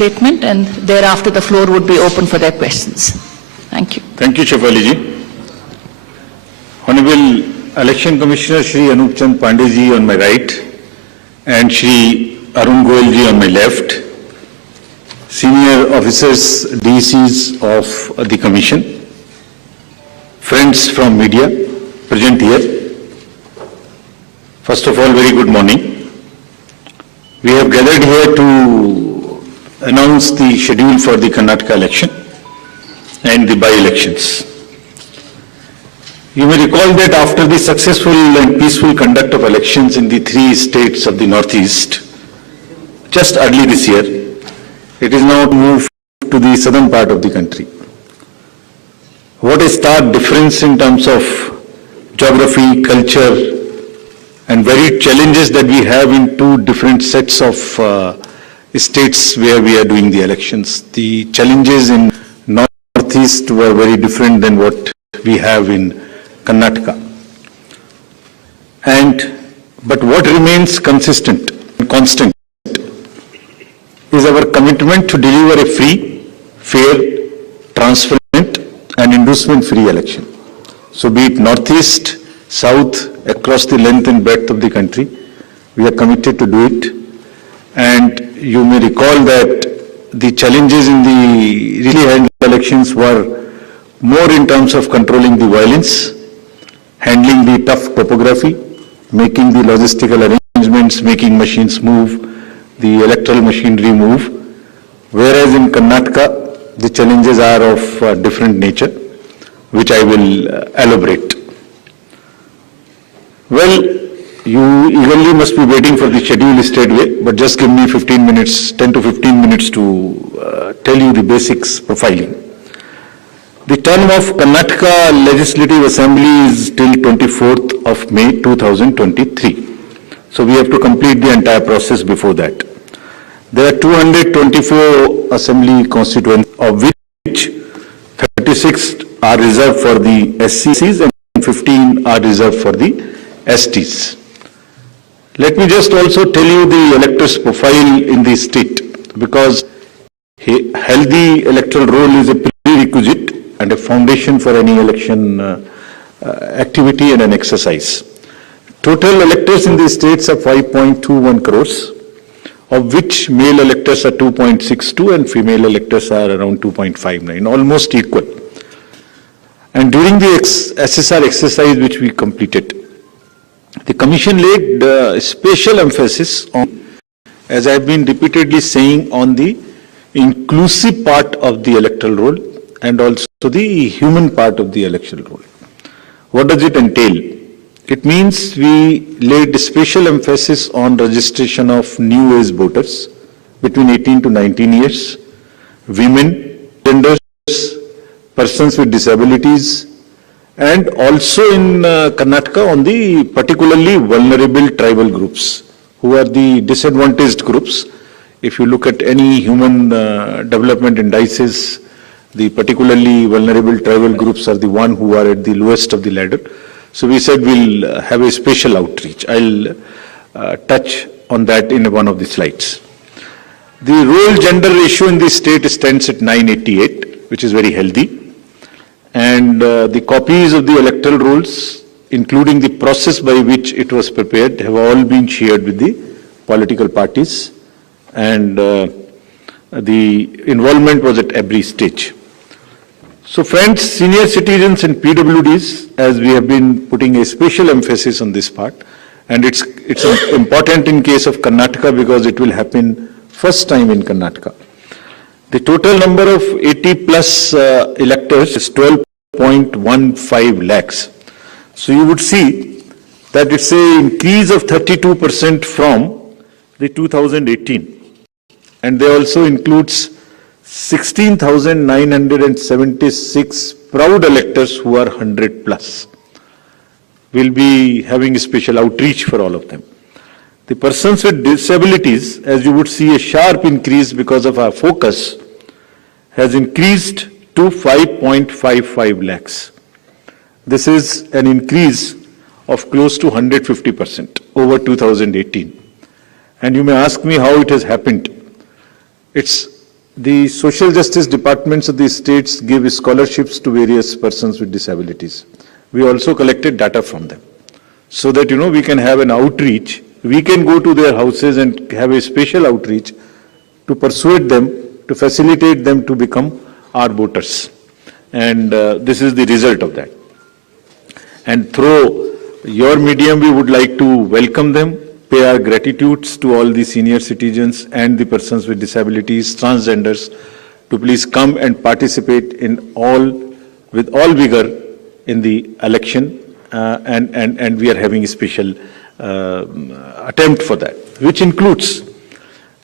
statement, and thereafter the floor would be open for their questions. Thank you. Thank you, Shefali ji. Honorable Election Commissioner Shri Anup Chand Pandey ji on my right and Shri Arun Goyal ji on my left, senior officers, DCs of the Commission, friends from media present here. First of all, very good morning. We have gathered here to announce the schedule for the Karnataka election and the by-elections. You may recall that after the successful and peaceful conduct of elections in the 3 states of the Northeast, just early this year, it is now moved to the southern part of the country. What a stark difference in terms of geography, culture, and varied challenges that we have in 2 different sets of states where we are doing the elections. The challenges in Northeast were very different than what we have in Karnataka. But what remains consistent and constant is our commitment to deliver a free, fair, transparent and inducement-free election. So be it Northeast, South, across the length and breadth of the country, we are committed to do it. And you may recall that the challenges in the really held elections were more in terms of controlling the violence, handling the tough topography, making the logistical arrangements, making machines move, the electoral machinery move, whereas in Karnataka, the challenges are of different nature, which I will elaborate. Well, you eagerly must be waiting for the schedule straightway, but just give me 15 minutes, 10 to 15 minutes to tell you the basics profiling. The term of Karnataka Legislative Assembly is till 24th of May 2023. So we have to complete the entire process before that. There are 224 assembly constituents, of which 36 are reserved for the SCs and 15 are reserved for the STs. Let me just also tell you the electors' profile in the state, because a healthy electoral roll is a prerequisite and a foundation for any election activity and an exercise. Total electors in these states are 5.21 crores, of which male electors are 2.62 and female electors are around 2.59, almost equal. And during the SSR exercise which we completed, the Commission laid special emphasis on, as I have been repeatedly saying, on the inclusive part of the electoral roll and also the human part of the electoral roll. What does it entail? It means we laid special emphasis on registration of new age voters between 18 to 19 years, women, genders, persons with disabilities, and also in Karnataka on the particularly vulnerable tribal groups, who are the disadvantaged groups. If you look at any human development indices, the particularly vulnerable tribal groups are the one who are at the lowest of the ladder. So we said we'll have a special outreach. I'll touch on that in one of the slides. The role-gender ratio in the state stands at 988, which is very healthy. And the copies of the electoral rolls, including the process by which it was prepared, have all been shared with the political parties. And the involvement was at every stage. So friends, senior citizens and PWDs, as we have been putting a special emphasis on this part, and it's important in case of Karnataka because it will happen first time in Karnataka. The total number of 80 plus electors is 12.15 lakhs. So you would see that it's an increase of 32% from the 2018. And they also includes 16,976 proud electors who are 100 plus. We'll be having a special outreach for all of them. The persons with disabilities, as you would see, a sharp increase because of our focus, has increased to 5.55 lakhs. This is an increase of close to 150% over 2018. And you may ask me how it has happened. It's the social justice departments of the states give scholarships to various persons with disabilities. We also collected data from them so that, we can have an outreach. We can go to their houses and have a special outreach to persuade them, to facilitate them to become our voters. And this is the result of that. And through your medium, we would like to welcome them, pay our gratitudes to all the senior citizens and the persons with disabilities, transgenders, to please come and participate with all vigor in the election, and we are having a special attempt for that, which includes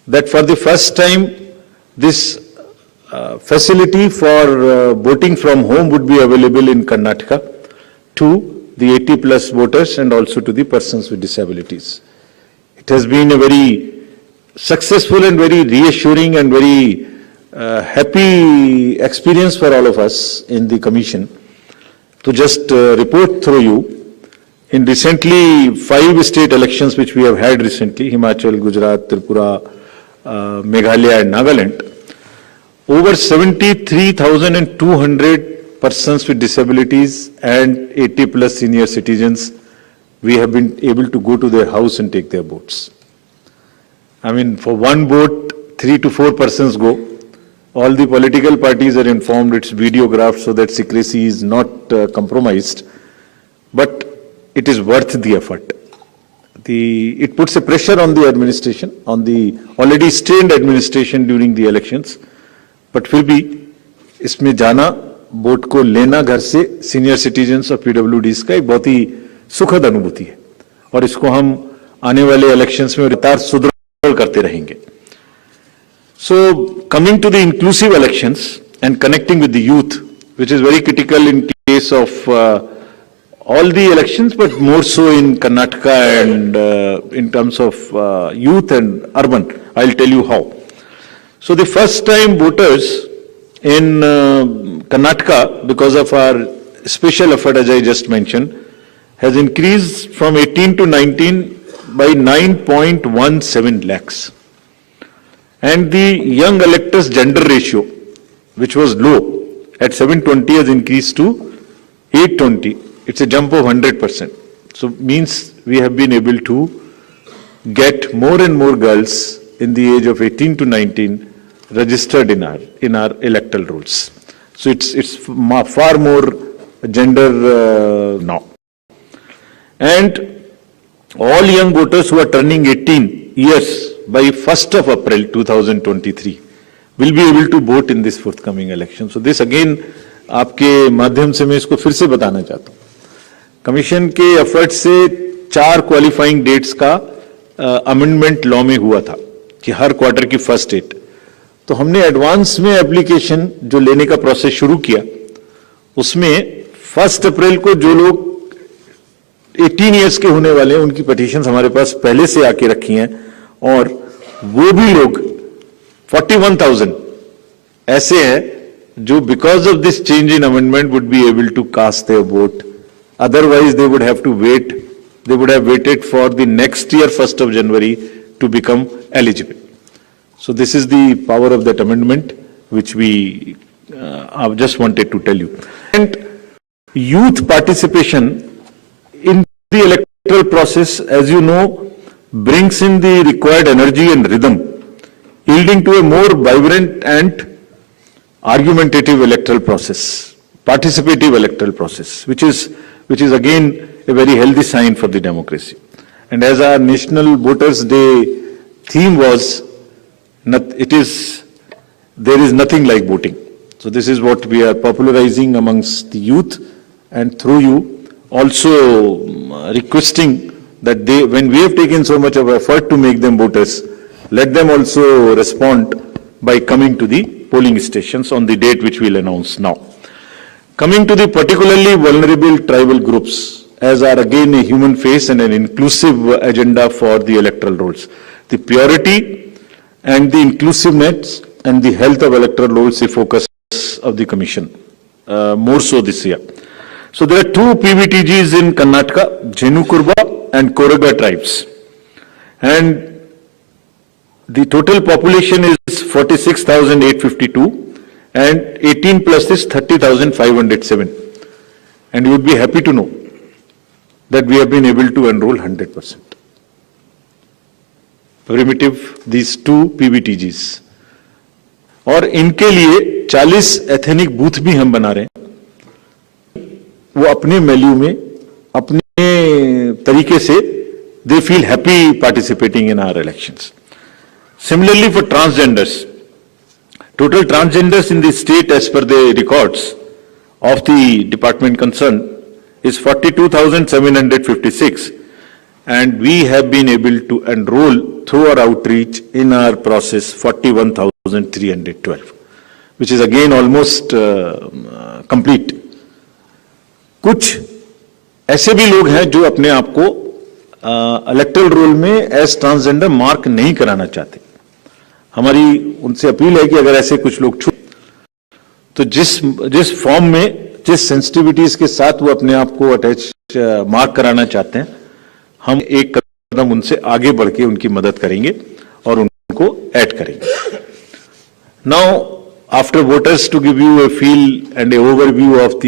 that for the first time, this facility for voting from home would be available in Karnataka to the 80 plus voters and also to the persons with disabilities. It has been a very successful and very reassuring and very happy experience for all of us in the commission. To just report through you, in recently 5 state elections which we have had recently, Himachal, Gujarat, Tripura, Meghalaya and Nagaland, over 73,200 persons with disabilities and 80 plus senior citizens, we have been able to go to their house and take their votes. I mean, for one vote, 3 to 4 persons go. All the political parties are informed, it's videographed so that secrecy is not compromised. But it is worth the effort. It puts a pressure on the administration, on the already strained administration during the elections. But फिर भी इसमें जाना, vote को लेना घर से senior citizens और पीडब्ल्यूडीज का एक बहुत ही सुखद अनुभूति है और इसको हम आने वाले इलेक्शंस में लगातार सुदृढ़ करते रहेंगे. So coming to the inclusive elections and connecting with the youth, which is very critical in case of all the elections, but more so in Karnataka and in terms of youth and urban. I'll tell you how. So the first time voters in Karnataka, because of our special effort as I just mentioned, has increased from 18 to 19 by 9.17 lakhs. And the young electors gender ratio, which was low at 720, has increased to 820. It's a jump of 100%. So means we have been able to get more and more girls in the age of 18 to 19 registered in our electoral rolls. So it's far more gender now. And all young voters who are turning 18 years by 1st of April 2023 will be able to vote in this forthcoming election. So this again, आपके माध्यम से मैं इसको फिर से बताना चाहता हूँ. कमीशन के एफर्ट से 4 क्वालिफाइंग डेट्स का अमेंडमेंट लॉ में हुआ था कि हर क्वार्टर की फर्स्ट डेट. तो हमने एडवांस में एप्लीकेशन जो लेने का प्रोसेस शुरू किया, उसमें 1 अप्रैल को जो लोग 18 इयर्स के होने वाले हैं उनकी पिटीशंस हमारे पास पहले से आके रखी हैं और वो भी लोग 41,000 ऐसे हैं जो because of this change in amendment would be able to cast their vote. Otherwise, they would have to wait. They would have waited for the next year, 1st of January, to become eligible. So this is the power of that amendment, which we I just wanted to tell you. And youth participation in the electoral process, as you know, brings in the required energy and rhythm, yielding to a more vibrant and argumentative electoral process, participative electoral process, which is again a very healthy sign for the democracy. And as our National Voters Day theme was, there is nothing like voting. So this is what we are popularizing amongst the youth, and through you also requesting that when we have taken so much of effort to make them voters, let them also respond by coming to the polling stations on the date which we'll announce now. Coming to the particularly vulnerable tribal groups, as are again a human face and an inclusive agenda for the electoral rolls. The purity and the inclusiveness and the health of electoral rolls is the focus of the Commission, more so this year. So there are 2 PVTGs in Karnataka, Jenu Kurba and Koraga tribes. And The total population is 46,852 and 18 plus is 30,507. And you would be happy to know that we have been able to enroll 100%. Primitive, these two PBTGs. और इनके लिए 40 ethnic booth भी हम बना रहे हैं. वो अपने वैल्यू में, अपने तरीके से they feel happy participating in our elections. Similarly, for transgenders, total transgenders in the state as per the records of the department concerned is 42,756, and we have been able to enroll through our outreach in our process 41,312, which is again almost complete. कुछ ऐसे भी लोग हैं जो अपने आप को electoral roll में एज ट्रांसजेंडर मार्क नहीं कराना चाहते. हमारी उनसे अपील है कि अगर ऐसे कुछ लोग छूट तो जिस फॉर्म में, जिस सेंसिटिविटीज के साथ वो अपने आप को अटैच मार्क कराना चाहते हैं, हम एक कदम उनसे आगे बढ़ के उनकी मदद करेंगे और उनको ऐड करेंगे. Now after voters to give you a feel and a overview of the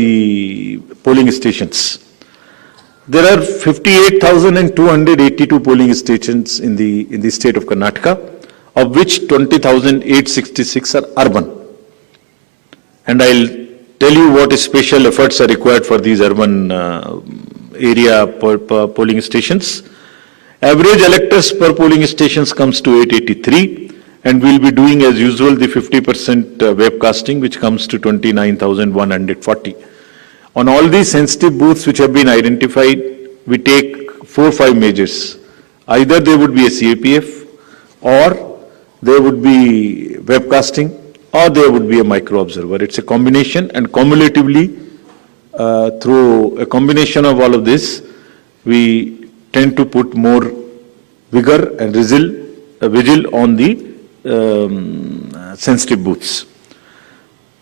polling stations. There are 58,282 polling stations in the state of Karnataka, of which 20,866 are urban. And I'll tell you what special efforts are required for these urban area polling stations. Average electors per polling stations comes to 883, and we'll be doing as usual the 50% webcasting, which comes to 29,140. On all these sensitive booths which have been identified, we take 4 or 5 measures. Either there would be a CAPF, or there would be webcasting, or there would be a micro observer. It's a combination, and cumulatively, through a combination of all of this, we tend to put more vigor and vigil on the sensitive booths.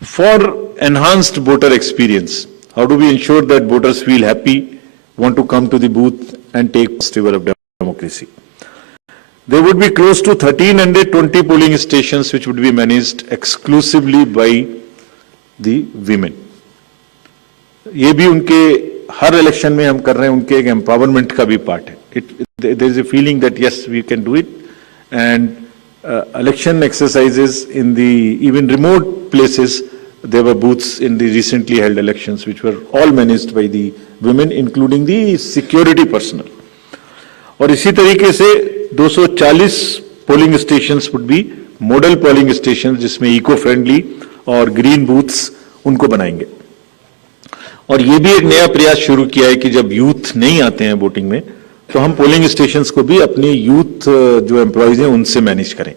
For enhanced voter experience, how do we ensure that voters feel happy, want to come to the booth and take festival of democracy? There would be close to 1,320 polling stations which would be managed exclusively by the women. ये भी उनके हर election में हम कर रहे हैं, उनके एक एम्पावरमेंट का भी पार्ट है. There is a feeling that yes, we can do it, and election exercises in the even remote places. There were booths in the recently held elections which were all managed by the women, including the security personnel. और इसी तरीके से 240 polling stations would be model polling stations, जिसमें eco friendly और green booths उनको बनाएंगे. और ये भी एक नया प्रयास शुरू किया है कि जब यूथ नहीं आते हैं वोटिंग में, तो हम पोलिंग स्टेशंस को भी अपने यूथ जो एम्प्लॉयज हैं उनसे मैनेज करें.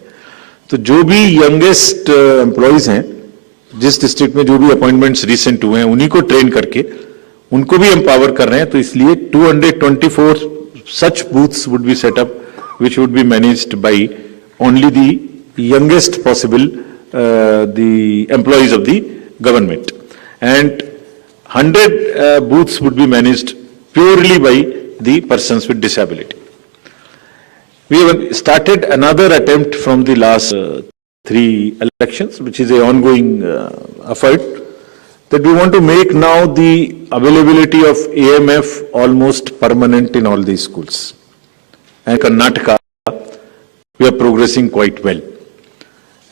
तो जो भी यंगेस्ट एम्प्लॉयज हैं, जिस डिस्ट्रिक्ट में जो भी अपॉइंटमेंट्स रिसेंट हुए हैं, उन्हीं को ट्रेन करके उनको भी एम्पावर कर रहे हैं. तो इसलिए 224 such booths would be set up, which would be managed by only the youngest possible the employees of the government, and 100 booths would be managed purely by the persons with disability. We have started another attempt from the last 3 elections, which is an ongoing effort, that we want to make now the availability of AMF almost permanent in all these schools. And Karnataka, we are progressing quite well.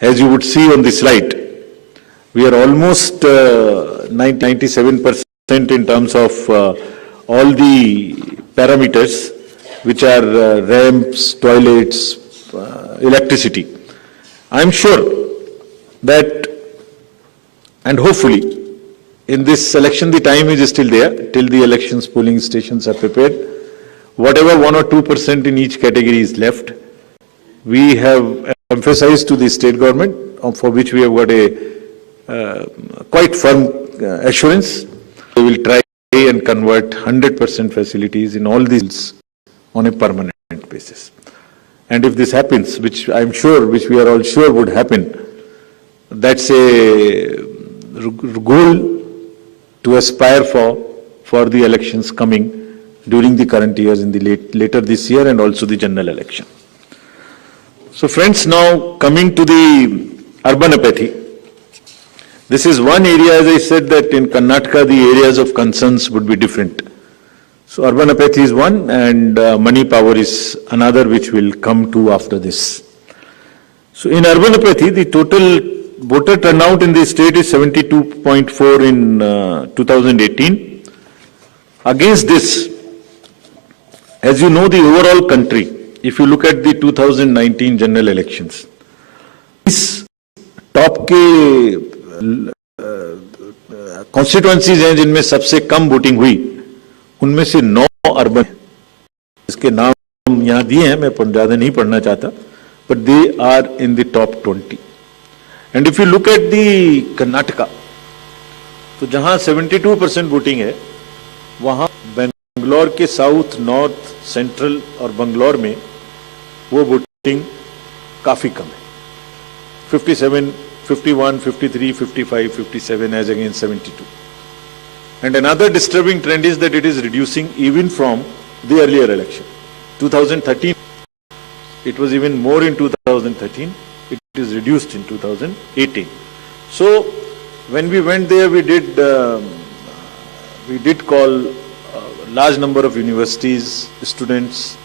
As you would see on the slide, we are almost 97% in terms of all the parameters, which are ramps, toilets, electricity. I am sure that, and hopefully, in this election, the time is still there till the elections polling stations are prepared. Whatever 1 or 2% in each category is left, we have emphasized to the state government, for which we have got a quite firm assurance. We will try and convert 100% facilities in all these on a permanent basis. And if this happens, which I am sure, which we are all sure would happen, that's a goal to aspire for the elections coming during the current years, in the later this year, and also the general election. So friends, now coming to the urban apathy. This is one area, as I said, that in Karnataka the areas of concerns would be different. So urban apathy is one, and money power is another, which will come to after this. So in urban apathy, the total voter turnout in the state is 72.4 in 2018. Against this, as you know, the overall country, if you look at the 2019 general elections, इस top के constituencies हैं जिनमें सबसे कम voting हुई, उनमें से 9 urban, इसके नाम यहां दिए हैं, मैं ज्यादा नहीं पढ़ना चाहता, but they are in the top 20. And if you look at the Karnataka, तो जहां 72% वोटिंग है, वहां बेंगलोर के साउथ, नॉर्थ, सेंट्रल और बंगलौर में वो वोटिंग काफी कम है. 57, 51, 53, 55, 57 as against 72. And another disturbing trend is that it is reducing even from the earlier election. 2013, it was even more in 2013. It is reduced in 2018. So when we went there, we did call a large number of universities, students,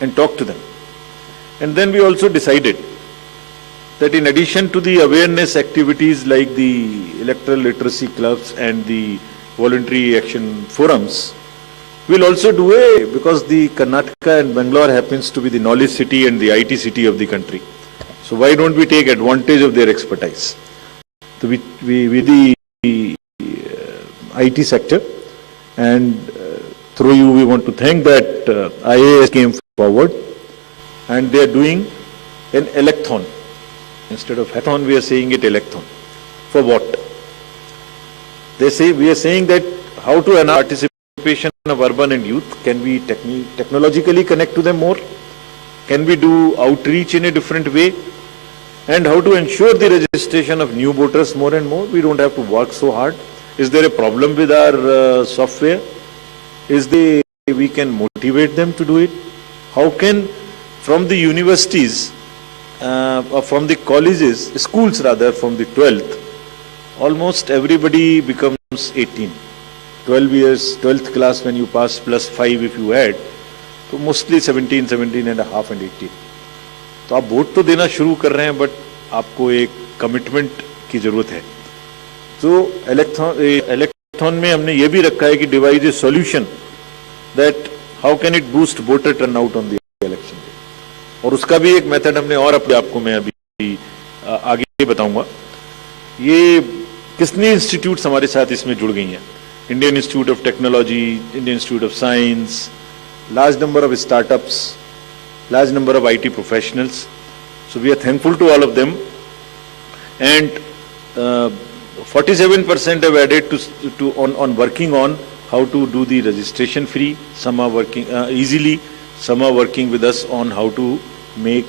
and talk to them. And then we also decided that in addition to the awareness activities like the electoral literacy clubs and the voluntary action forums, we'll also do because the Karnataka and Bangalore happens to be the knowledge city and the IT city of the country. So why don't we take advantage of their expertise? So we the IT sector, and through you we want to thank that IAS came forward, and they are doing an electhon. Instead of hackathon, we are saying it electhon. For what? They say, we are saying that how to enhance participation of urban and youth. Can we technologically connect to them more? Can we do outreach in a different way? And how to ensure the registration of new voters more and more? We don't have to work so hard. Is there a problem with our software? We can motivate them to do it? How can, from the universities, or from the colleges, schools rather, from the 12th, almost everybody becomes 18. 12 years, 12th class when you pass plus 5 if you add, so mostly 17, 17 and a half and 18. तो आप vote तो देना शुरू कर रहे हैं, but आपको एक कमिटमेंट की जरूरत है. तो इलेक्ट्रॉन में हमने ये भी रखा है कि device A solution that how can it boost voter turnout on the election. और उसका भी एक मेथड हमने और अपने आपको मैं अभी आगे बताऊंगा. ये कितनी इंस्टीट्यूट्स हमारे साथ इसमें जुड़ गई हैं. Indian institute of technology, Indian institute of science, large number of startups, large number of IT professionals. So we are thankful to all of them. And 47% have added on working on how to do the registration free. Some are working easily. Some are working with us on how to make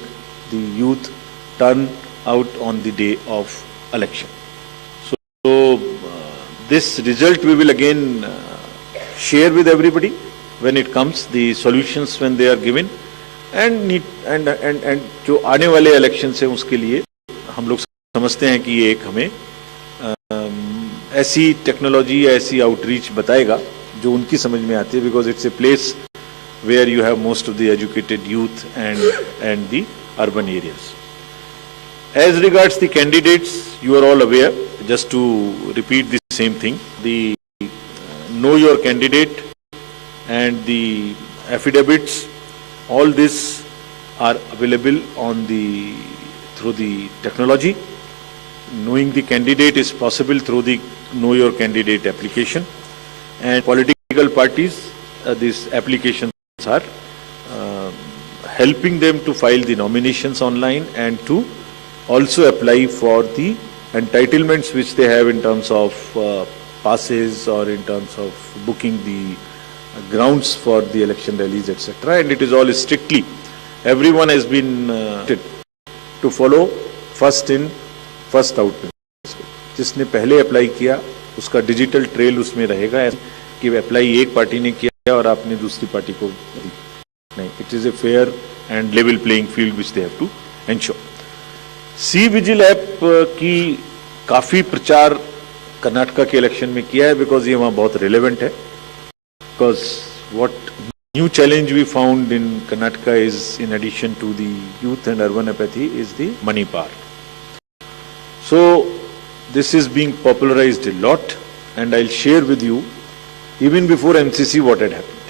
the youth turn out on the day of election. So this result we will again share with everybody when it comes, the solutions when they are given, and जो आने वाले election से उसके लिए हम लोग समझते हैं कि ये एक हमें ऐसी टेक्नोलॉजी या ऐसी आउटरीच बताएगा जो उनकी समझ में आती है, because it's a place where you have most of the educated youth and the urban areas. As regards the candidates, you are all aware, just to repeat the same thing, the know your candidate and the affidavits, all this are available through the technology. Knowing the candidate is possible through the Know Your Candidate application, and political parties, these applications are helping them to file the nominations online and to also apply for the entitlements which they have in terms of passes or in terms of booking the grounds for the election rallies, etc. And it is all strictly, everyone has been to follow first in first out. जिसने पहले apply किया उसका digital trail उसमें रहेगा कि apply एक party ने किया और आपने दूसरी पार्टी को नहीं. It is a fair and level playing field which they have to ensure. C vigil app की काफी प्रचार कर्नाटका के इलेक्शन में किया है बिकॉज ये वहां बहुत रिलेवेंट है. Because what new challenge we found in Karnataka is in addition to the youth and urban apathy is the money power. So this is being popularized a lot, and I'll share with you even before MCC what had happened.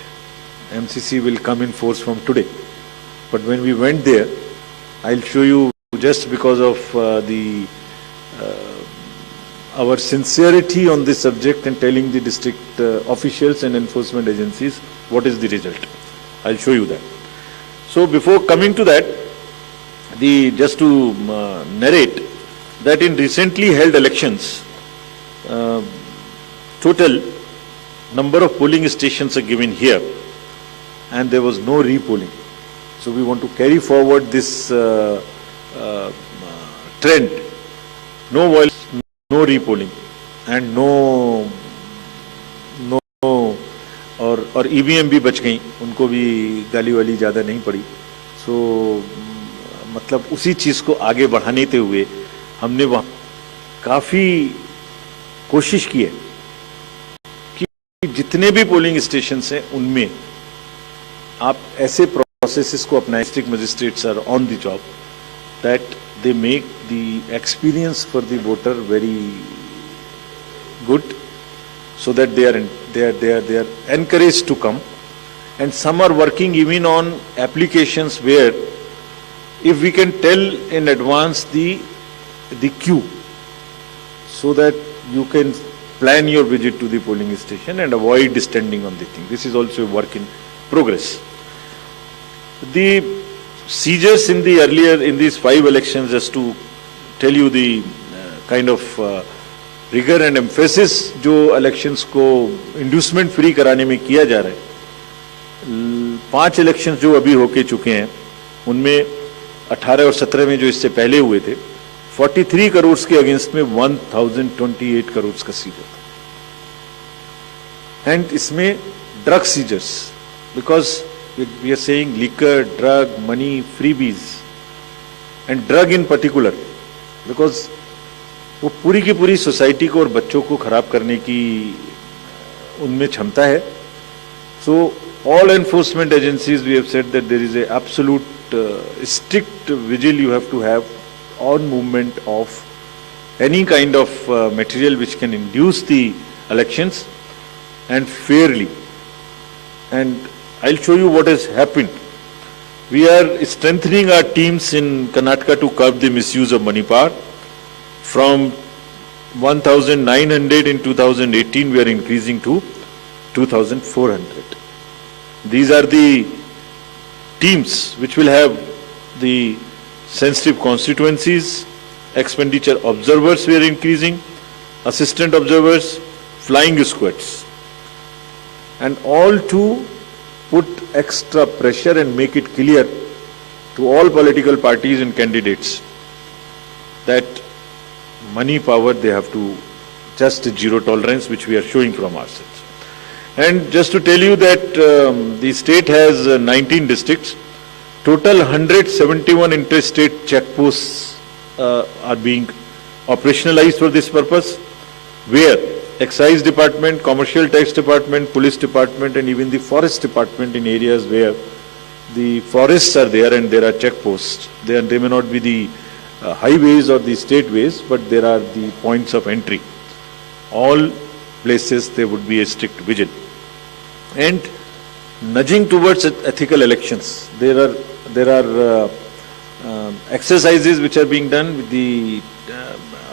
MCC will come in force from today, but when we went there, I'll show you just because of our sincerity on this subject and telling the district officials and enforcement agencies what is the result. I'll show you that. So before coming to that, just to narrate that in recently held elections, total number of polling stations are given here, and there was no repolling. So we want to carry forward this trend. No voice, no repolling, and no और EVM भी बच गई, उनको भी गाली वाली ज़्यादा नहीं पड़ी. So मतलब उसी चीज़ को आगे बढ़ाने ते हुए हमने वहाँ काफी कोशिश की है कि जितने भी पोलिंग स्टेशंस हैं उनमें आप ऐसे प्रोसेसेस को अपनाएं. District magistrates are on the job that they make the experience for the voter very good, so that they are encouraged to come, and some are working even on applications where if we can tell in advance the queue, so that you can plan your visit to the polling station and avoid standing on the thing. This is also a work in progress. The seizures in these 5 elections, just to tell you the kind of rigor and emphasis जो elections को inducement free कराने में किया जा रहा है. 5 elections जो अभी होके चुके हैं उनमें 18 और 17 में जो इससे पहले हुए थे 43 करोड़ के अगेंस्ट में 1028 करोड़ का सीजर था. एंड इसमें drug seizures, because we are saying liquor, drug, money, freebies and drug in particular, because वो पूरी की पूरी सोसाइटी को और बच्चों को खराब करने की उनमें क्षमता है. सो all enforcement agencies, we have said that there is a absolute strict vigil you have to have on movement of any kind of material which can induce the elections, and fairly. And I'll show you what has happened. We are strengthening our teams in Karnataka to curb the misuse of money power. From 1,900 in 2018, we are increasing to 2,400. These are the teams which will have the sensitive constituencies. Expenditure observers we are increasing, assistant observers, flying squads, and all to put extra pressure and make it clear to all political parties and candidates that money power they have to just zero tolerance, which we are showing from ourselves. And just to tell you that the state has 19 districts. Total 171 interstate checkposts are being operationalized for this purpose, where excise department, commercial tax department, police department, and even the forest department in areas where the forests are there and there are checkposts. They may not be the highways or the state ways, but there are the points of entry. All places there would be a strict vigil. And nudging towards ethical elections, there are exercises which are being done with the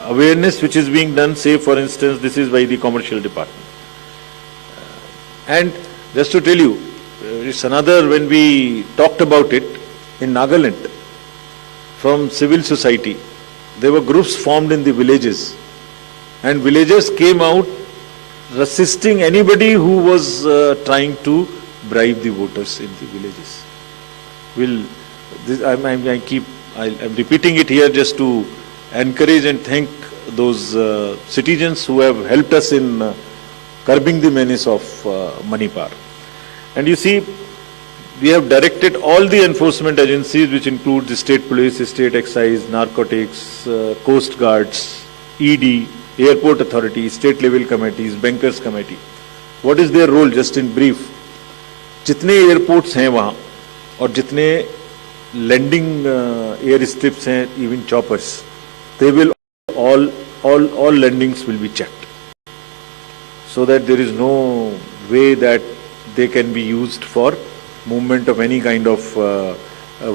awareness which is being done. Say, for instance, this is by the commercial department. And just to tell you, it's another, when we talked about it in Nagaland, from civil society, there were groups formed in the villages, and villagers came out resisting anybody who was trying to bribe the voters in the villages. I'm repeating it here just to encourage and thank those citizens who have helped us in curbing the menace of money power. And you see, we have directed all the enforcement agencies, which include the state police, state excise, narcotics, coast guards, ED, airport authority, state level committees, bankers committee. What is their role? Just in brief. जितने airports हैं वहाँ और जितने landing air strips हैं, even choppers, they will all landings will be checked, so that there is no way that they can be used for movement of any kind of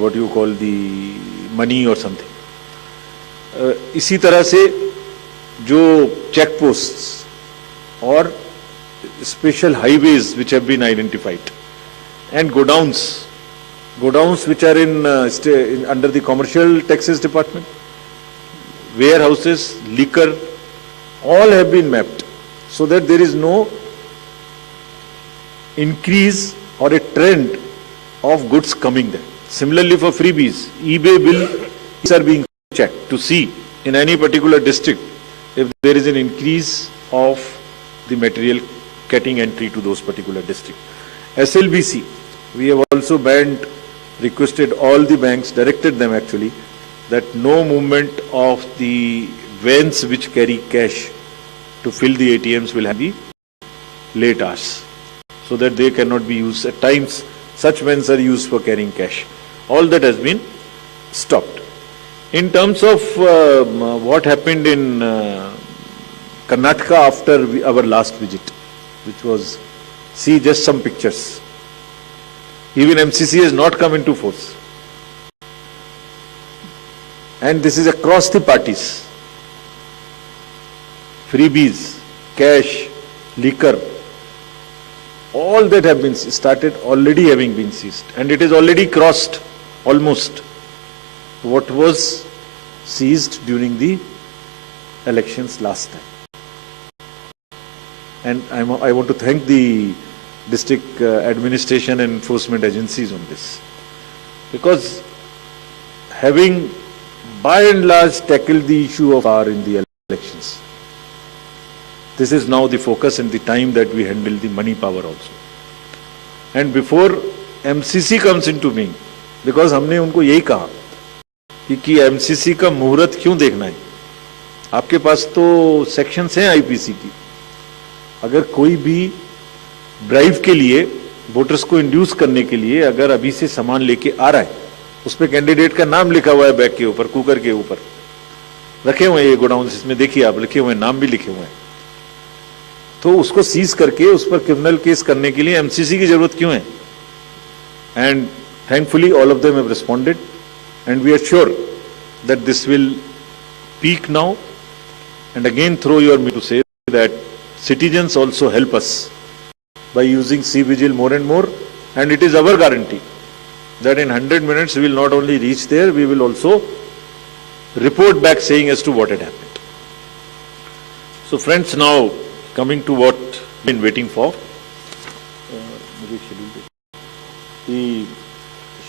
what you call the money or something. इसी तरह से जो check posts और special highways which have been identified and godowns which are in under the commercial taxes department, warehouses, liquor, all have been mapped, so that there is no increase or a trend of goods coming there. Similarly for freebies, eBay bills are being checked to see in any particular district if there is an increase of the material getting entry to those particular districts. SLBC, we have also banned, requested all the banks, directed them actually, that no movement of the vans which carry cash to fill the ATMs will have the late hours, so that they cannot be used. At times, such vans are used for carrying cash. All that has been stopped. In terms of what happened in Karnataka after our last visit, which was, see just some pictures. Even MCC has not come into force. And this is across the parties. Freebies, cash, liquor, all that have been started already having been seized. And it is already crossed almost what was seized during the elections last time. And I want to thank the district administration and enforcement agencies on this, because having by and large tackled the issue of power in the elections, this is now the focus and the time that we handle the money power also. And before MCC comes into being, because हमने उनको यही कहा कि MCC का मुहूर्त क्यों देखना है, आपके पास तो सेक्शंस हैं आईपीसी की, अगर कोई भी ड्राइव के लिए वोटर्स को इंड्यूस करने के लिए अगर अभी से सामान लेके आ रहा है, उस पर कैंडिडेट का नाम लिखा हुआ है बैग के ऊपर, कुकर के ऊपर रखे हुए हैं ये गोडाउन, इसमें देखिए आप लिखे हुए हैं, नाम भी लिखे हुए हैं, तो उसको सीज करके उस पर क्रिमिनल केस करने के लिए एमसीसी की जरूरत क्यों है? And thankfully all of them have responded and we are sure that this will peak now. And again throw your me to say that citizens also help us by using C-Vigil more and more, and it is our guarantee that in 100 minutes we will not only reach there, we will also report back saying as to what had happened. So friends, now coming to what we've been waiting for, the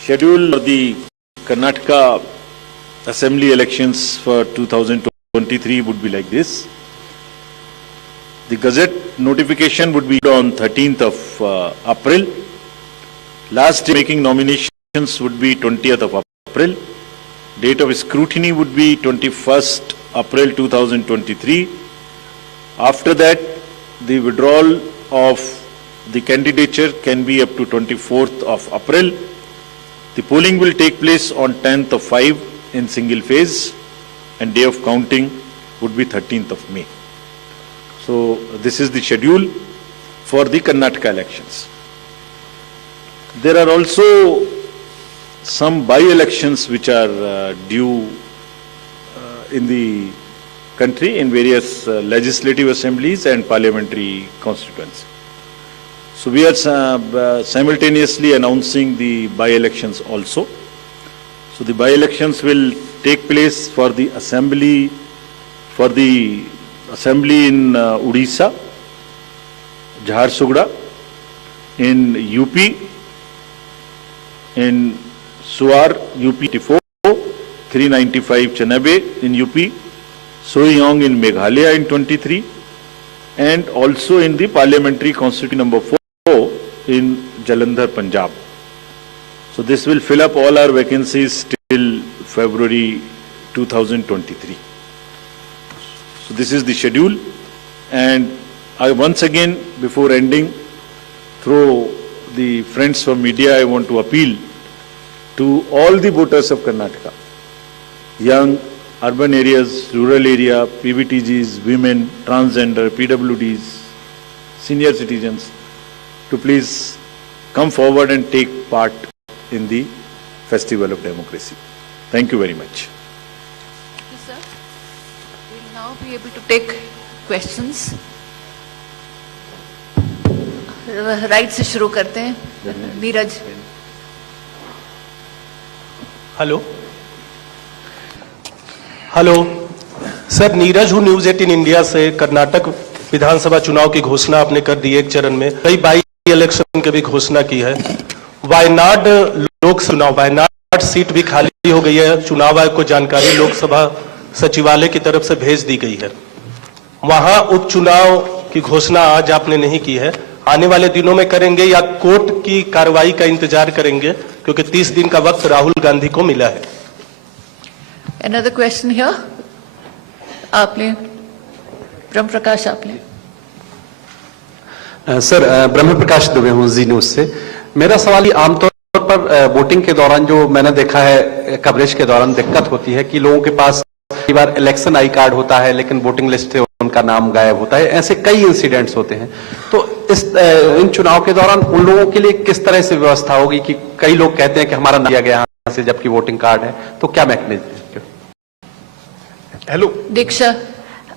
schedule of the Karnataka Assembly elections for 2023 would be like this. The Gazette notification would be on 13th of April. Last day making nominations would be 20th of April. Date of scrutiny would be 21st April 2023. After that, the withdrawal of the candidature can be up to 24th of April. The polling will take place on 10th of 5 in single phase, and day of counting would be 13th of May. So this is the schedule for the Karnataka elections. There are also some by-elections which are due in the country in various legislative assemblies and parliamentary constituencies. So we are simultaneously announcing the by-elections also. So the by-elections will take place for the assembly in Odisha, Jharsuguda, in UP, in Suar, UP 24, 395 Chanabe in UP, Soiyong in Meghalaya in 23, and also in the parliamentary constituency number 4 in Jalandhar, Punjab. So this will fill up all our vacancies till February 2023. So this is the schedule, and I once again, before ending, through the friends from media, I want to appeal to all the voters of Karnataka, young, urban areas, rural area, PBTGs, women, transgender, PWDs, senior citizens, to please come forward and take part in the Festival of Democracy. Thank you very much. Thank you, sir. We'll now be able to take questions. Right से शुरू करते हैं. Neeraj. Hello sir, Neeraj हूँ news 18 India से. कर्नाटक विधानसभा चुनाव की घोषणा आपने कर दी एक चरण में, कई बाई इलेक्शन की भी घोषणा की है. वायनाड लोकसभा चुनाव, वायनाड सीट भी खाली हो गई है. चुनाव आयोग को जानकारी लोकसभा सचिवालय की तरफ से भेज दी गई है. वहां उपचुनाव की घोषणा आज आपने नहीं की है. आने वाले दिनों में करेंगे या कोर्ट की कार्रवाई का इंतजार करेंगे, क्योंकि 30 दिन का वक्त राहुल गांधी को मिला है. Another question here. आपने ब्रह्म प्रकाश आपने. सर, ब्रह्म प्रकाश दुबे हूँ जी न्यूज से. मेरा सवाल ये, आमतौर पर वोटिंग के दौरान जो मैंने देखा है कवरेज के दौरान दिक्कत होती है कि लोगों के पास कई बार इलेक्शन आई कार्ड होता है लेकिन वोटिंग लिस्ट से उनका नाम गायब होता है. ऐसे कई इंसिडेंट्स होते हैं. तो इन चुनाव के दौरान उन लोगों के लिए किस तरह से व्यवस्था होगी कि कई लोग कहते हैं कि हमारा नाम दिया गया यहाँ से जबकि वोटिंग कार्ड है, तो क्या mechanism? Hello Diksha.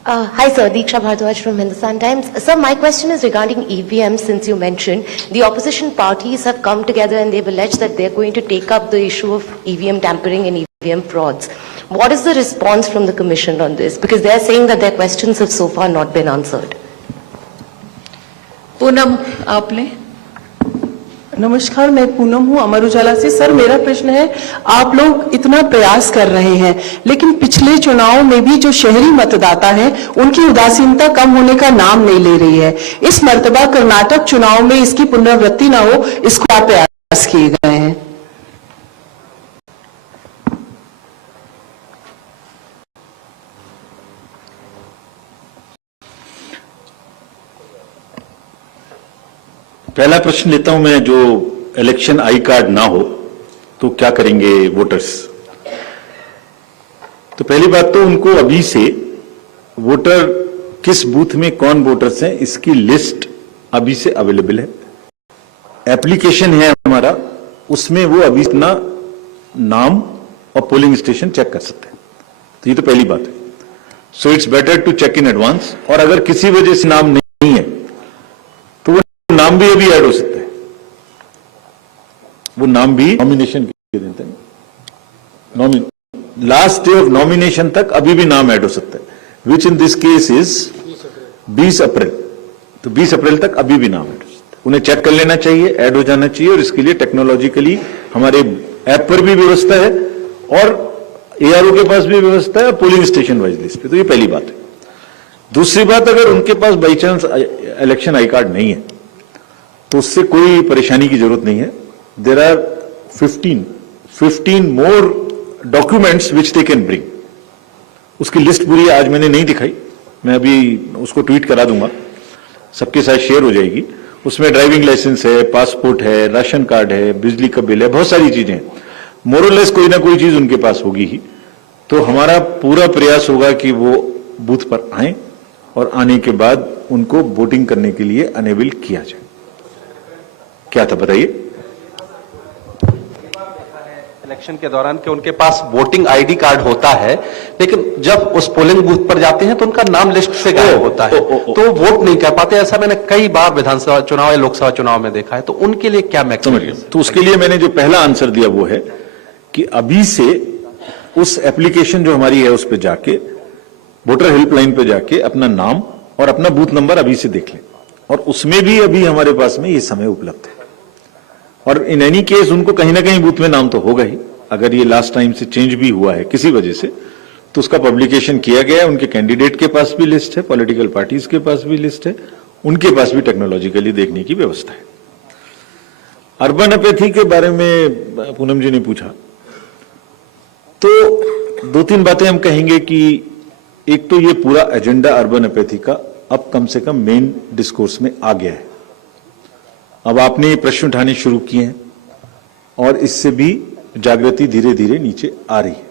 Hi sir, Diksha Bhardwaj from Hindustan Times. Sir, my question is regarding EVM. Since you mentioned the opposition parties have come together and they've alleged that they're going to take up the issue of EVM tampering and EVM frauds. What is the response from the Commission on this? Because they're saying that their questions have so far not been answered. Poonam आपने. नमस्कार, मैं पूनम हूँ अमर उजाला से. Sir, मेरा प्रश्न है, आप लोग इतना प्रयास कर रहे हैं लेकिन पिछले चुनाव में भी जो शहरी मतदाता हैं उनकी उदासीनता कम होने का नाम नहीं ले रही है. इस मर्तबा कर्नाटक चुनाव में इसकी पुनरावृत्ति न हो, इसको क्या प्रयास किए गए हैं? पहला प्रश्न लेता हूं मैं, जो इलेक्शन आई कार्ड ना हो तो क्या करेंगे वोटर्स. तो पहली बात तो उनको अभी से वोटर किस बूथ में कौन वोटर्स हैं इसकी लिस्ट अभी से अवेलेबल है. एप्लीकेशन है हमारा, उसमें वो अभी अपना नाम और पोलिंग स्टेशन चेक कर सकते हैं. तो ये तो पहली बात है. So it's better to check in advance. और अगर किसी वजह से नाम नहीं है तो वो नाम भी अभी ऐड हो सकता है. वो नाम भी नॉमिनेशन के देते हैं. लास्ट डे ऑफ नॉमिनेशन तक अभी भी नाम ऐड हो सकता है, विच इन दिस केस इज 20 अप्रैल. तो 20 अप्रैल तक अभी भी नाम ऐड हो सकता है. उन्हें चेक कर लेना चाहिए, ऐड हो जाना चाहिए. और इसके लिए टेक्नोलॉजिकली हमारे ऐप पर भी व्यवस्था है और एआरओ के पास भी व्यवस्था है, पोलिंग स्टेशन वाइज लिस्ट पे. तो ये पहली बात है. दूसरी बात, अगर उनके पास by chance election I card नहीं है तो उससे कोई परेशानी की जरूरत नहीं है. There are 15 more documents which they can bring. उसकी लिस्ट पूरी आज मैंने नहीं दिखाई, मैं अभी उसको ट्वीट करा दूंगा, सबके साथ शेयर हो जाएगी. उसमें ड्राइविंग लाइसेंस है, पासपोर्ट है, राशन कार्ड है, बिजली का बिल है, बहुत सारी चीजें हैं. मोरलेस कोई ना कोई चीज उनके पास होगी ही. तो हमारा पूरा प्रयास होगा कि वो बूथ पर आए और आने के बाद उनको वोटिंग करने के लिए अनेबल किया जाए. क्या था बताइए. इलेक्शन के दौरान कि उनके पास वोटिंग आईडी कार्ड होता है लेकिन जब उस पोलिंग बूथ पर जाते हैं तो उनका नाम लिस्ट से गायब होता है, तो वोट नहीं कर पाते. ऐसा मैंने कई बार विधानसभा चुनाव या लोकसभा चुनाव में देखा है. तो उनके लिए क्या मैकेनिज्म? तो उसके लिए मैंने जो पहला आंसर दिया वो है कि अभी से उस एप्लीकेशन जो हमारी है उस पर जाके, वोटर हेल्पलाइन पे जाके अपना नाम और अपना बूथ नंबर अभी से देख लें. और उसमें भी अभी हमारे पास में ये समय उपलब्ध है. और इन एनी केस उनको कहीं ना कहीं बूथ में नाम तो होगा ही. अगर ये लास्ट टाइम से चेंज भी हुआ है किसी वजह से तो उसका पब्लिकेशन किया गया है. उनके कैंडिडेट के पास भी लिस्ट है, पॉलिटिकल पार्टीज के पास भी लिस्ट है, उनके पास भी टेक्नोलॉजिकली देखने की व्यवस्था है. अर्बन अपैथी के बारे में पूनम जी ने पूछा, तो दो तीन बातें हम कहेंगे कि एक तो ये पूरा एजेंडा अर्बन अपैथी का अब कम से कम मेन डिस्कोर्स में आ गया है। अब आपने ये प्रश्न उठाने शुरू किए हैं और इससे भी जागृति धीरे धीरे नीचे आ रही है।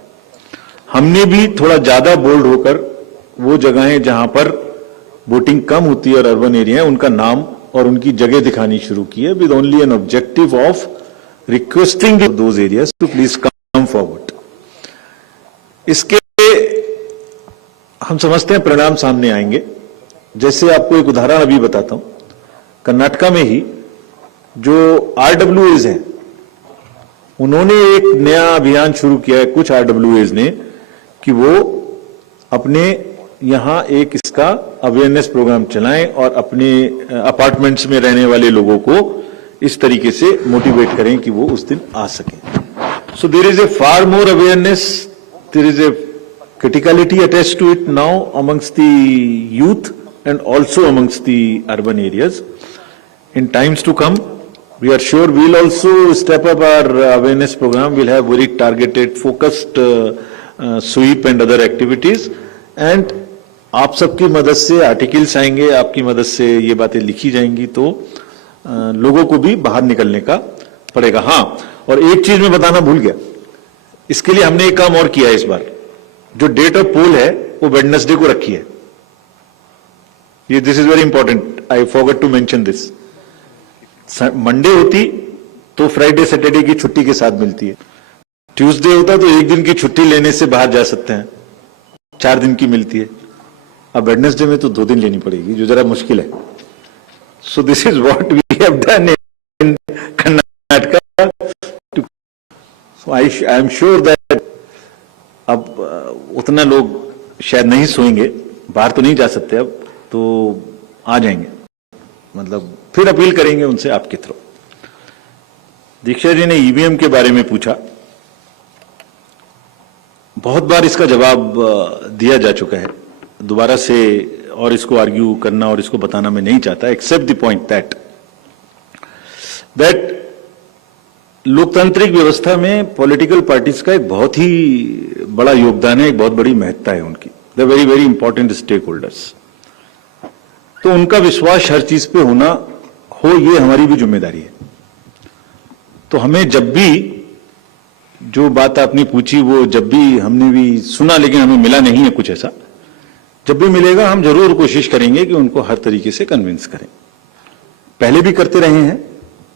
हमने भी थोड़ा ज्यादा बोल्ड होकर वो जगहें जहां पर वोटिंग कम होती है और अर्बन एरिया है उनका नाम और उनकी जगह दिखानी शुरू की है, with only an objective of requesting those areas to please come forward. इसके हम समझते हैं परिणाम सामने आएंगे। जैसे आपको एक उदाहरण अभी बताता हूं, कर्नाटका में ही जो RWAs हैं, उन्होंने एक नया अभियान शुरू किया है, कुछ RWAs ने, कि वो अपने यहां एक इसका अवेयरनेस प्रोग्राम चलाएं और अपने अपार्टमेंट्स में रहने वाले लोगों को इस तरीके से मोटिवेट करें कि वो उस दिन आ सकें। So there is a far more awareness, there is a criticality attached to it now amongst the youth and also amongst the urban areas. In times to come, we are sure we'll also step up our awareness program. We'll have very targeted, focused sweep and other activities. And आप सबकी मदद से articles आएंगे, आपकी मदद से ये बातें लिखी जाएंगी, तो लोगों को भी बाहर निकलने का पड़ेगा। हाँ, और एक चीज मैं बताना भूल गया, इसके लिए हमने एक काम और किया है इस बार। जो डेट ऑफ पोल है वो वेडनेसडे को रखी है। ये this is very important, I forgot to mention this. Monday होती तो फ्राइडे सैटरडे की छुट्टी के साथ मिलती है, ट्यूसडे होता तो एक दिन की छुट्टी लेने से बाहर जा सकते हैं, 4 दिन की मिलती है। अब वेडनेसडे में तो 2 दिन लेनी पड़ेगी, जो जरा मुश्किल है। So this is what we have done in Karnataka. So I am sure that अब उतना लोग शायद नहीं सोएंगे, बाहर तो नहीं जा सकते अब, तो आ जाएंगे, मतलब फिर अपील करेंगे उनसे आपके थ्रू। दीक्षा जी ने ईवीएम के बारे में पूछा, बहुत बार इसका जवाब दिया जा चुका है, दोबारा से और इसको आर्ग्यू करना और इसको बताना मैं नहीं चाहता, एक्सेप्ट द पॉइंट दैट लोकतांत्रिक व्यवस्था में पॉलिटिकल पार्टीज का एक बहुत ही बड़ा योगदान है, एक बहुत बड़ी महत्ता है उनकी। They very very important stakeholders. तो उनका विश्वास हर चीज पे होना हो, ये हमारी भी जिम्मेदारी है। तो हमें जब भी जो बात आपने पूछी, वो जब भी हमने भी सुना लेकिन हमें मिला नहीं है कुछ ऐसा, जब भी मिलेगा हम जरूर कोशिश करेंगे कि उनको हर तरीके से कन्विंस करें। पहले भी करते रहे हैं,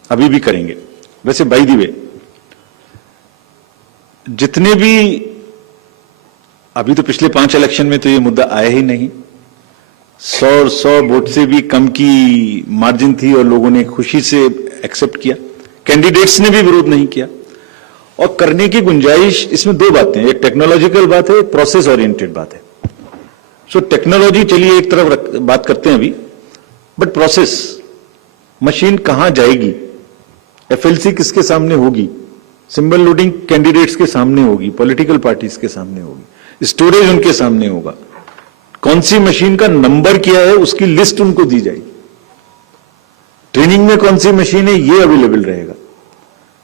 अभी भी करेंगे। वैसे बाय द वे, जितने भी अभी तो पिछले 5 इलेक्शन में तो ये मुद्दा आया ही नहीं, 100 वोट से भी कम की मार्जिन थी और लोगों ने खुशी से एक्सेप्ट किया, कैंडिडेट्स ने भी विरोध नहीं किया। और करने की गुंजाइश, इसमें 2 बातें, एक टेक्नोलॉजिकल बात है, एक प्रोसेस ओरिएंटेड बात है। सो टेक्नोलॉजी चलिए एक तरफ बात करते हैं अभी, बट प्रोसेस, मशीन कहां जाएगी, एफएलसी किसके सामने होगी, सिंबल लोडिंग कैंडिडेट्स के सामने होगी, पॉलिटिकल पार्टीज के सामने होगी, स्टोरेज उनके सामने होगा, कौन सी मशीन का नंबर क्या है उसकी लिस्ट उनको दी जाएगी, ट्रेनिंग में कौन सी मशीन है ये अवेलेबल रहेगा,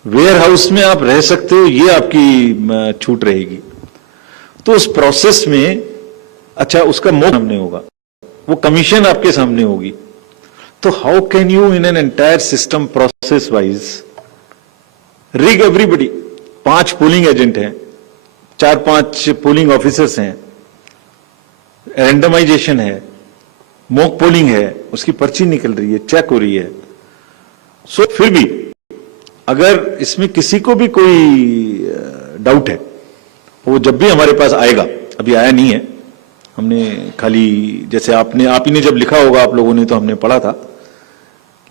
वेयर हाउस में आप रह सकते हो ये आपकी छूट रहेगी। तो उस प्रोसेस में अच्छा उसका मोड सामने होगा, वो कमीशन आपके सामने होगी। तो how can you in an entire system process wise rig everybody. 5 polling agent हैं, 4-5 पोलिंग ऑफिसर्स हैं, रैंडमाइजेशन है, मॉक पोलिंग है, उसकी पर्ची निकल रही है, चेक हो रही है। सो फिर भी अगर इसमें किसी को भी कोई डाउट है, वो जब भी हमारे पास आएगा, अभी आया नहीं है, हमने खाली जैसे आप ही ने जब लिखा होगा आप लोगों ने तो हमने पढ़ा था,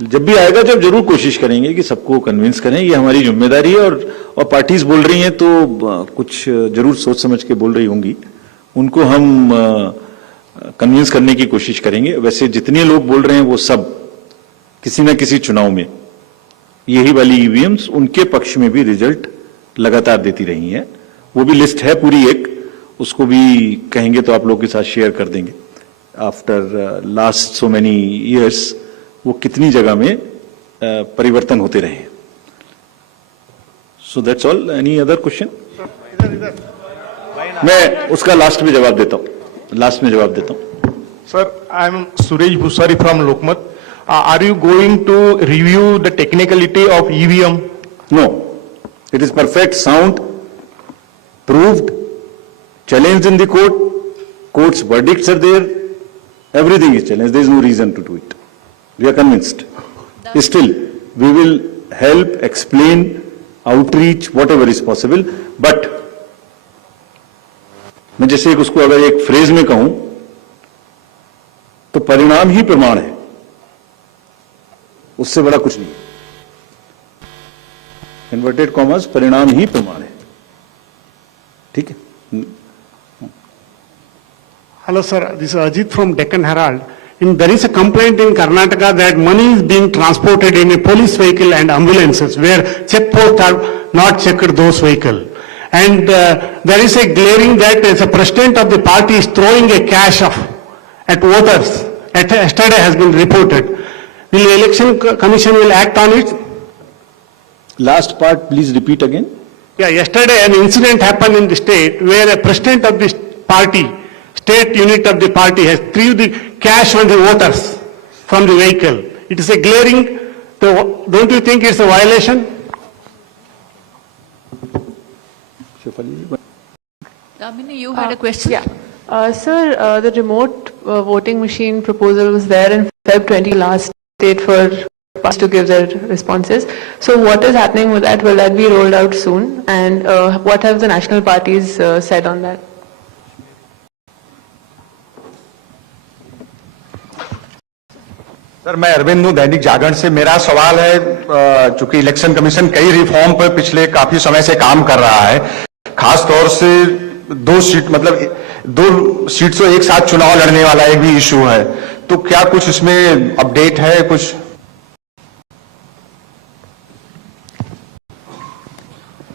जब भी आएगा जब जरूर कोशिश करेंगे कि सबको कन्विंस करें, ये हमारी जिम्मेदारी है। और पार्टीज बोल रही हैं तो कुछ जरूर सोच समझ के बोल रही होंगी, उनको हम कन्विंस करने की कोशिश करेंगे। वैसे जितने लोग बोल रहे हैं वो सब किसी न किसी चुनाव में यही वाली ईवीएम्स उनके पक्ष में भी रिजल्ट लगातार देती रही हैं। वो भी लिस्ट है पूरी एक, उसको भी कहेंगे तो आप लोगों के साथ शेयर कर देंगे। After last so many years वो कितनी जगह में परिवर्तन होते रहे हैं। So that's all. Any other question? मैं उसका लास्ट में जवाब देता हूँ, लास्ट में जवाब देता हूँ. Sir, I'm Suresh Bhusari from Lokmat. Are you going to review the technicality of EVM? No, it is perfect, sound, proved, challenged in the court, court's verdicts are there, everything is challenged, there is no reason to do it. We are convinced. Still, we will help, explain, outreach, whatever is possible, but मैं जैसे एक उसको अगर एक phrase में कहूं तो परिणाम ही प्रमाण है, उससे बड़ा कुछ नहीं. इन्वर्टेड कॉमर्स परिणाम ही प्रमाण है. ठीक है. Hello sir, this is Ajit from Deccan Herald. There is a complaint in Karnataka that money is being transported in a police vehicle and ambulances where checkposts are not checked those vehicles. And there is a glaring that the president of the party is throwing a cash at voters. Yesterday has been reported. Will the election commission will act on it? Last part, please repeat again. Yeah, yesterday an incident happened in the state where a president of the party, state unit of the party has threw the cash on the voters from the vehicle. It is a glaring, don't you think it's a violation? Damini, you had a question? Yeah. Sir, the remote voting machine proposal was there in Feb 20 last date for parties to give their responses. So what is happening with that? Will that be rolled out soon? And what have the national parties said on that? Sir, मैं अरविंद हूं, दैनिक जागरण से. मेरा सवाल है, चूंकि election commission कई reform पर पिछले काफी समय से काम कर रहा है, खास तौर से दो सीट से एक साथ चुनाव लड़ने वाला एक भी इशू है, तो क्या कुछ इसमें अपडेट है कुछ?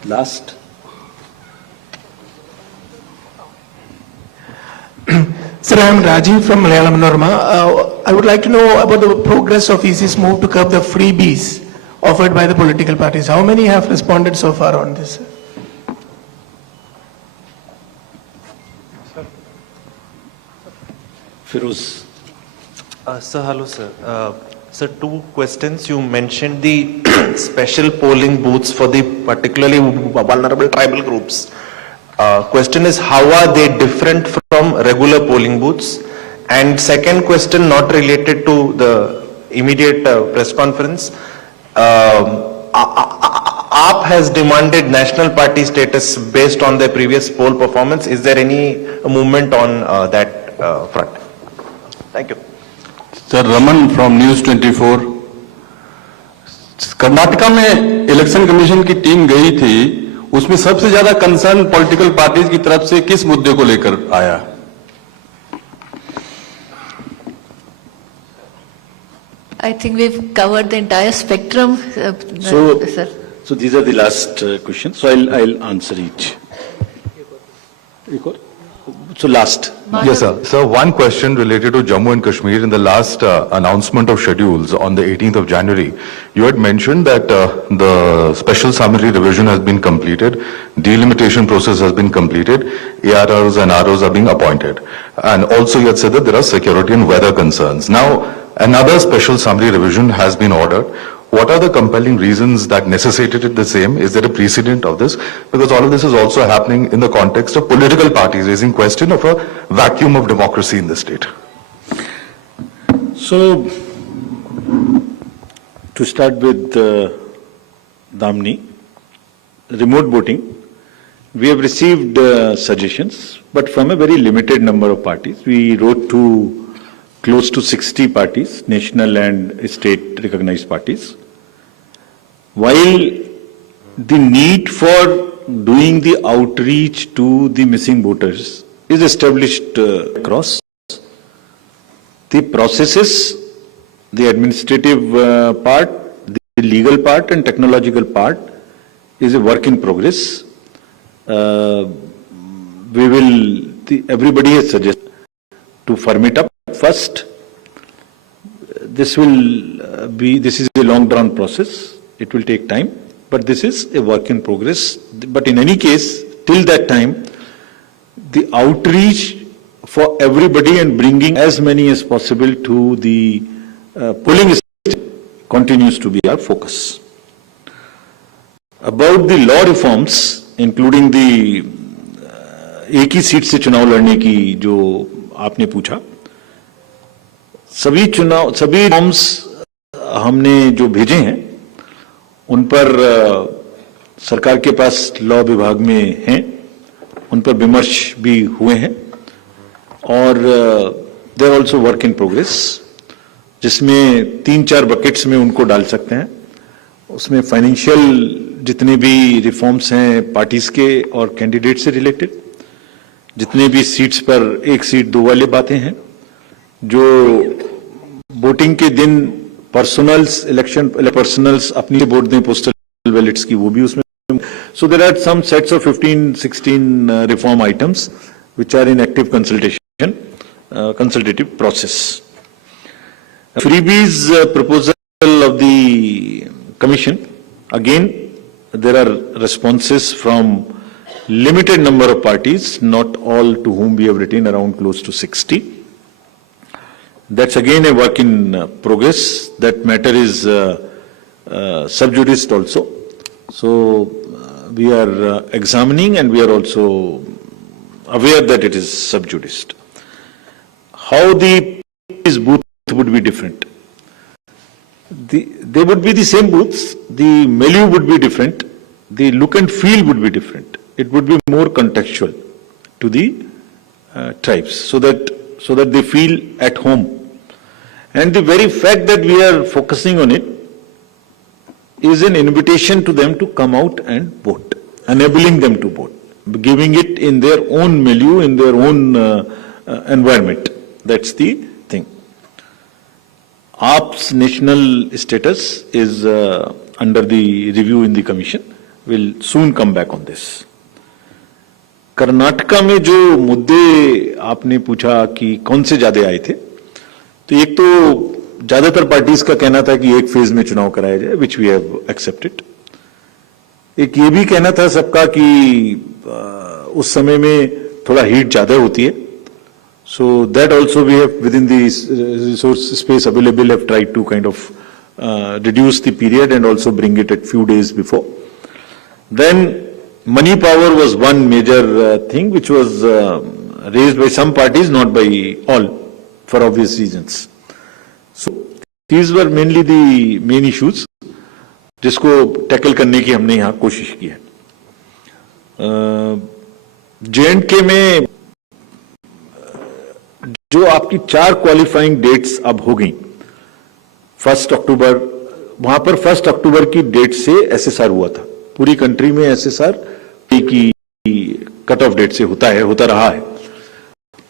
Last. Sir, I am Rajiv from Malayalam Norma. I would like to know about the progress of EC's move to curb the freebies offered by the political parties. How many have responded so far on this? Firoz. Sir, hello, sir. Sir, two questions. You mentioned the special polling booths for the particularly vulnerable tribal groups. Question is, how are they different from regular polling booths? And second question, not related to the immediate press conference. AAP has demanded national party status based on their previous poll performance. Is there any movement on that front? Thank you. Sir, Raman from news 24. Karnataka में election commission की team गई थी, उसमें सबसे ज्यादा concern political parties की तरफ से किस मुद्दे को लेकर आया? I think we've covered the entire spectrum, sir. So these are the last questions. So I'll answer each. So last. Yes, sir. So one question related to Jammu and Kashmir. In the last announcement of schedules on the 18th of January, you had mentioned that the special summary revision has been completed, delimitation process has been completed, ARRs and ROs are being appointed. And also you had said that there are security and weather concerns. Now, another special summary revision has been ordered. What are the compelling reasons that necessitated the same? Is there a precedent of this? Because all of this is also happening in the context of political parties raising question of a vacuum of democracy in the state. So, to start with Damni, remote voting, we have received suggestions, but from a very limited number of parties. We wrote to close to 60 parties, national and state recognized parties. While the need for doing the outreach to the missing voters is established across, the processes, the administrative part, the legal part and technological part is a work in progress. Everybody has suggested to firm it up. First, this is a long drawn process. It will take time. but this is a work in progress. But in any case, till that time, the outreach for everybody and bringing as many as possible to the polling station continues to be our focus. About the law reforms, including the एक ही seat से चुनाव लड़ने की जो आपने पूछा, सभी reforms हमने जो भेजे हैं उन पर सरकार के पास लॉ विभाग में हैं, उन पर विमर्श भी हुए हैं और they are also work in progress, जिसमें 3-4 बकेट्स में उनको डाल सकते हैं. उसमें फाइनेंशियल जितने भी रिफॉर्म्स हैं पार्टीज के और कैंडिडेट से रिलेटेड, जितने भी सीट्स पर 1 सीट 2 वाले बातें हैं, जो वोटिंग के दिन पर्सनल्स अपनी वोट दें पोस्टल बैलेट्स की, वो भी उसमें. So there are some sets of 15-16 reform items which are in active consultative process. Freebies proposal of the Commission, again there are responses from limited number of parties, not all to whom we have written, around close to 60. That's again a work in progress. That matter is sub judice also. So we are examining and we are also aware that it is sub judice. How the booth would be different? They would be the same booths, the milieu would be different, the look and feel would be different. It would be more contextual to the tribes so that they feel at home. And the very fact that we are focusing on it is an invitation to them to come out and vote, enabling them to vote, giving it in their own milieu, in their own environment. That's the thing. AAP's national status is under the review in the commission. We'll soon come back on this. Karnataka में जो मुद्दे आपने पूछा कि कौन से ज्यादा आए थे, तो एक तो ज्यादातर पार्टीज का कहना था कि एक फेज में चुनाव कराया जाए, विच वी हैव एक्सेप्टेड. एक ये भी कहना था सबका कि उस समय में थोड़ा हीट ज्यादा होती है. So that also we have within the resource space available have tried to kind of reduce the period and also bring it at few days before. Then money power was one major thing which was raised by some parties, not by all, for obvious reasons. So these were mainly the main issues जिसको tackle करने की हमने यहाँ कोशिश की है. J&K में जो आपकी 4 क्वालिफाइंग डेट्स अब हो गई, 1 अक्टूबर, वहां पर 1 अक्टूबर की डेट से एसएसआर हुआ था. पूरी कंट्री में एसएसआर की कट ऑफ डेट से होता रहा है.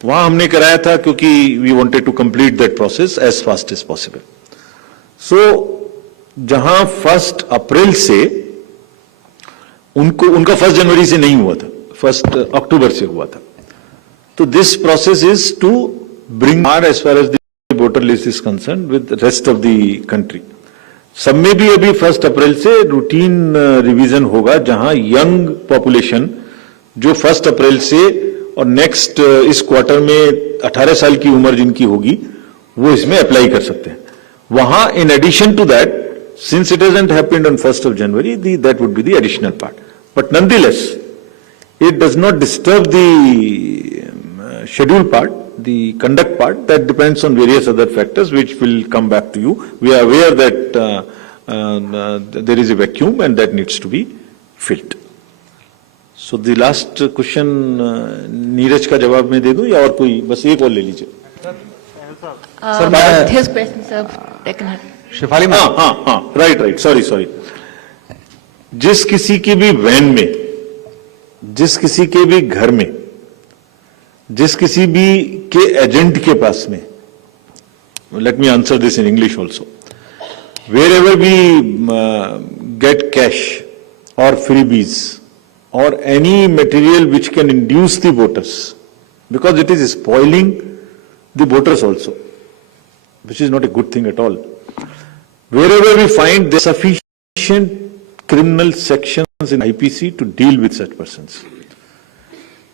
वहां हमने कराया था क्योंकि we wanted to complete that process as fast as possible. So जहां 1 अप्रैल से उनका 1 जनवरी से नहीं हुआ था, 1 अक्टूबर से हुआ था. तो this process is to bring are as far as voter list is concern with rest of the country. सब में भी अभी 1 अप्रैल से रूटीन रिवीजन होगा, जहां यंग पॉपुलेशन जो 1 अप्रैल से और नेक्स्ट इस क्वार्टर में 18 साल की उम्र जिनकी होगी वो इसमें अप्लाई कर सकते हैं. वहां in addition to that, since it hasn't happened on 1 January, that would be the additional part. But nonetheless it does not disturb the schedule part, the conduct part. That depends on various other factors which will come back to you. We are aware that there is a vacuum and that needs to be filled. So the last question Neeraj का जवाब मैं दे दूं या और कोई, बस एक और ले लीजिए. Sir, his question, sir. Shifali में हाँ, राइट, सॉरी. जिस किसी की भी वैन में, जिस किसी के भी घर में, जिस किसी भी के एजेंट के पास में, let me answer this in English also, wherever we get cash और फ्रीबीज और any material which can induce the voters, because it is spoiling the voters also, which is not a good thing at all. Wherever we find the sufficient criminal sections in IPC to deal with such persons.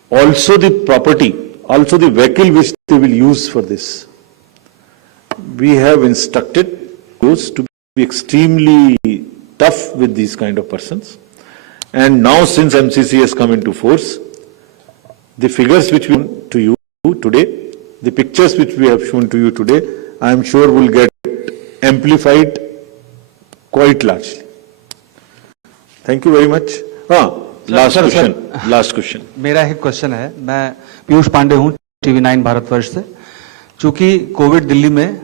Also the property, also the vehicle which they will use for this. We have instructed those to be extremely tough with these kind of persons. And now since MCC has come into force, the figures which we shown to you today, the pictures which we have shown to you today, I am sure will get amplified quite largely. Thank you very much. Last question. मेरा एक question है, मैं पीयूष पांडे हूँ TV9 Bharatvarsh से। चूंकि Covid Delhi में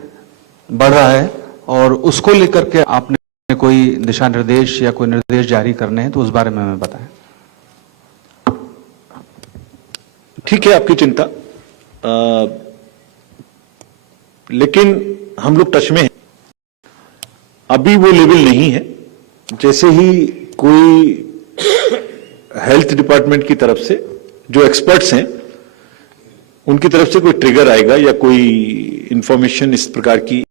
बढ़ रहा है और उसको लेकर के आपने कोई दिशा निर्देश या कोई निर्देश जारी करने हैं तो उस बारे में हमें बताएं। ठीक है आपकी चिंता, लेकिन हम लोग टच में हैं। अभी वो लेवल नहीं है। जैसे ही कोई हेल्थ डिपार्टमेंट की तरफ से जो एक्सपर्ट्स हैं उनकी तरफ से कोई ट्रिगर आएगा या कोई इंफॉर्मेशन इस प्रकार की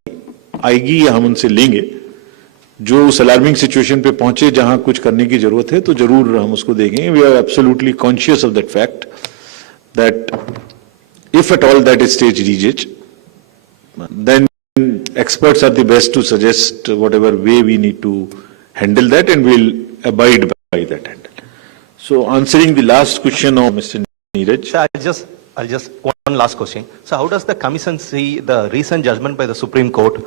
आएगी या हम उनसे लेंगे जो उस अलार्मिंग सिचुएशन पे पहुंचे जहां कुछ करने की जरूरत है, तो जरूर हम उसको देंगे। We are absolutely conscious of that fact that if at all that stage reaches, then experts are the best to suggest whatever way we need to handle that, and we'll abide by that handle. So answering the last question of Mr. Neeraj. I'll just one last question. So how does the commission see the recent judgment by the Supreme Court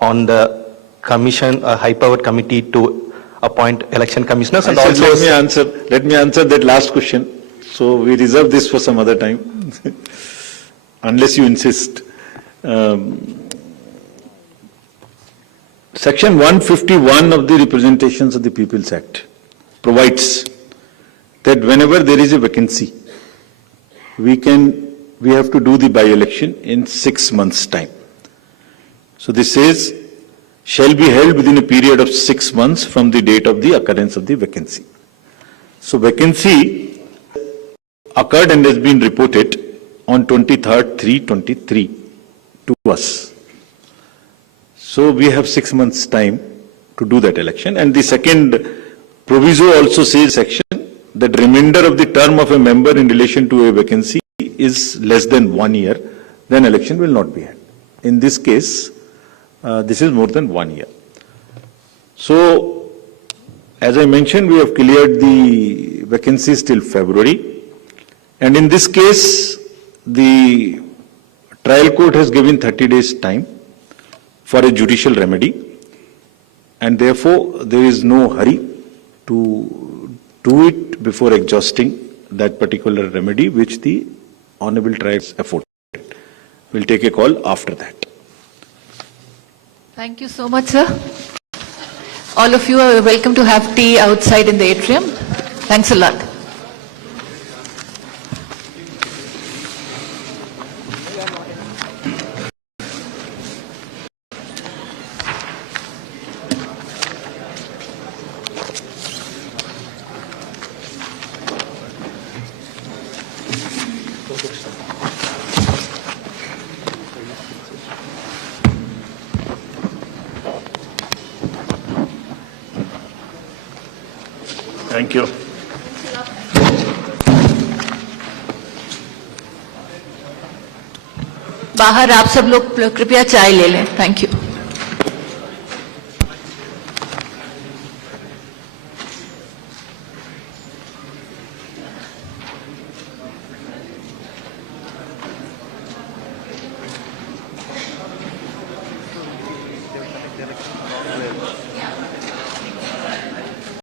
on the commission, high-powered committee to appoint election commissioners? And also, let me answer that last question. So we reserve this for some other time. Unless you insist. Section 151 of the Representations of the People's Act provides that whenever there is a vacancy, we have to do the by-election in 6 months' time. So this says, shall be held within a period of 6 months from the date of the occurrence of the vacancy. So vacancy occurred and has been reported on 23rd, 3/23 to us. So we have 6 months' time to do that election. And the second proviso also says section that remainder of the term of a member in relation to a vacancy is less than 1 year, then election will not be held. In this case, this is more than 1 year. So, as I mentioned, we have cleared the vacancies till February. And in this case, the trial court has given 30 days time for a judicial remedy, and therefore there is no hurry to do it before exhausting that particular remedy which the Honorable Tribes afforded. We'll take a call after that. Thank you so much, sir. All of you are welcome to have tea outside in the atrium. Thanks a lot. Thank you. बाहर आप सब लोग कृपया चाय ले लें। Thank you.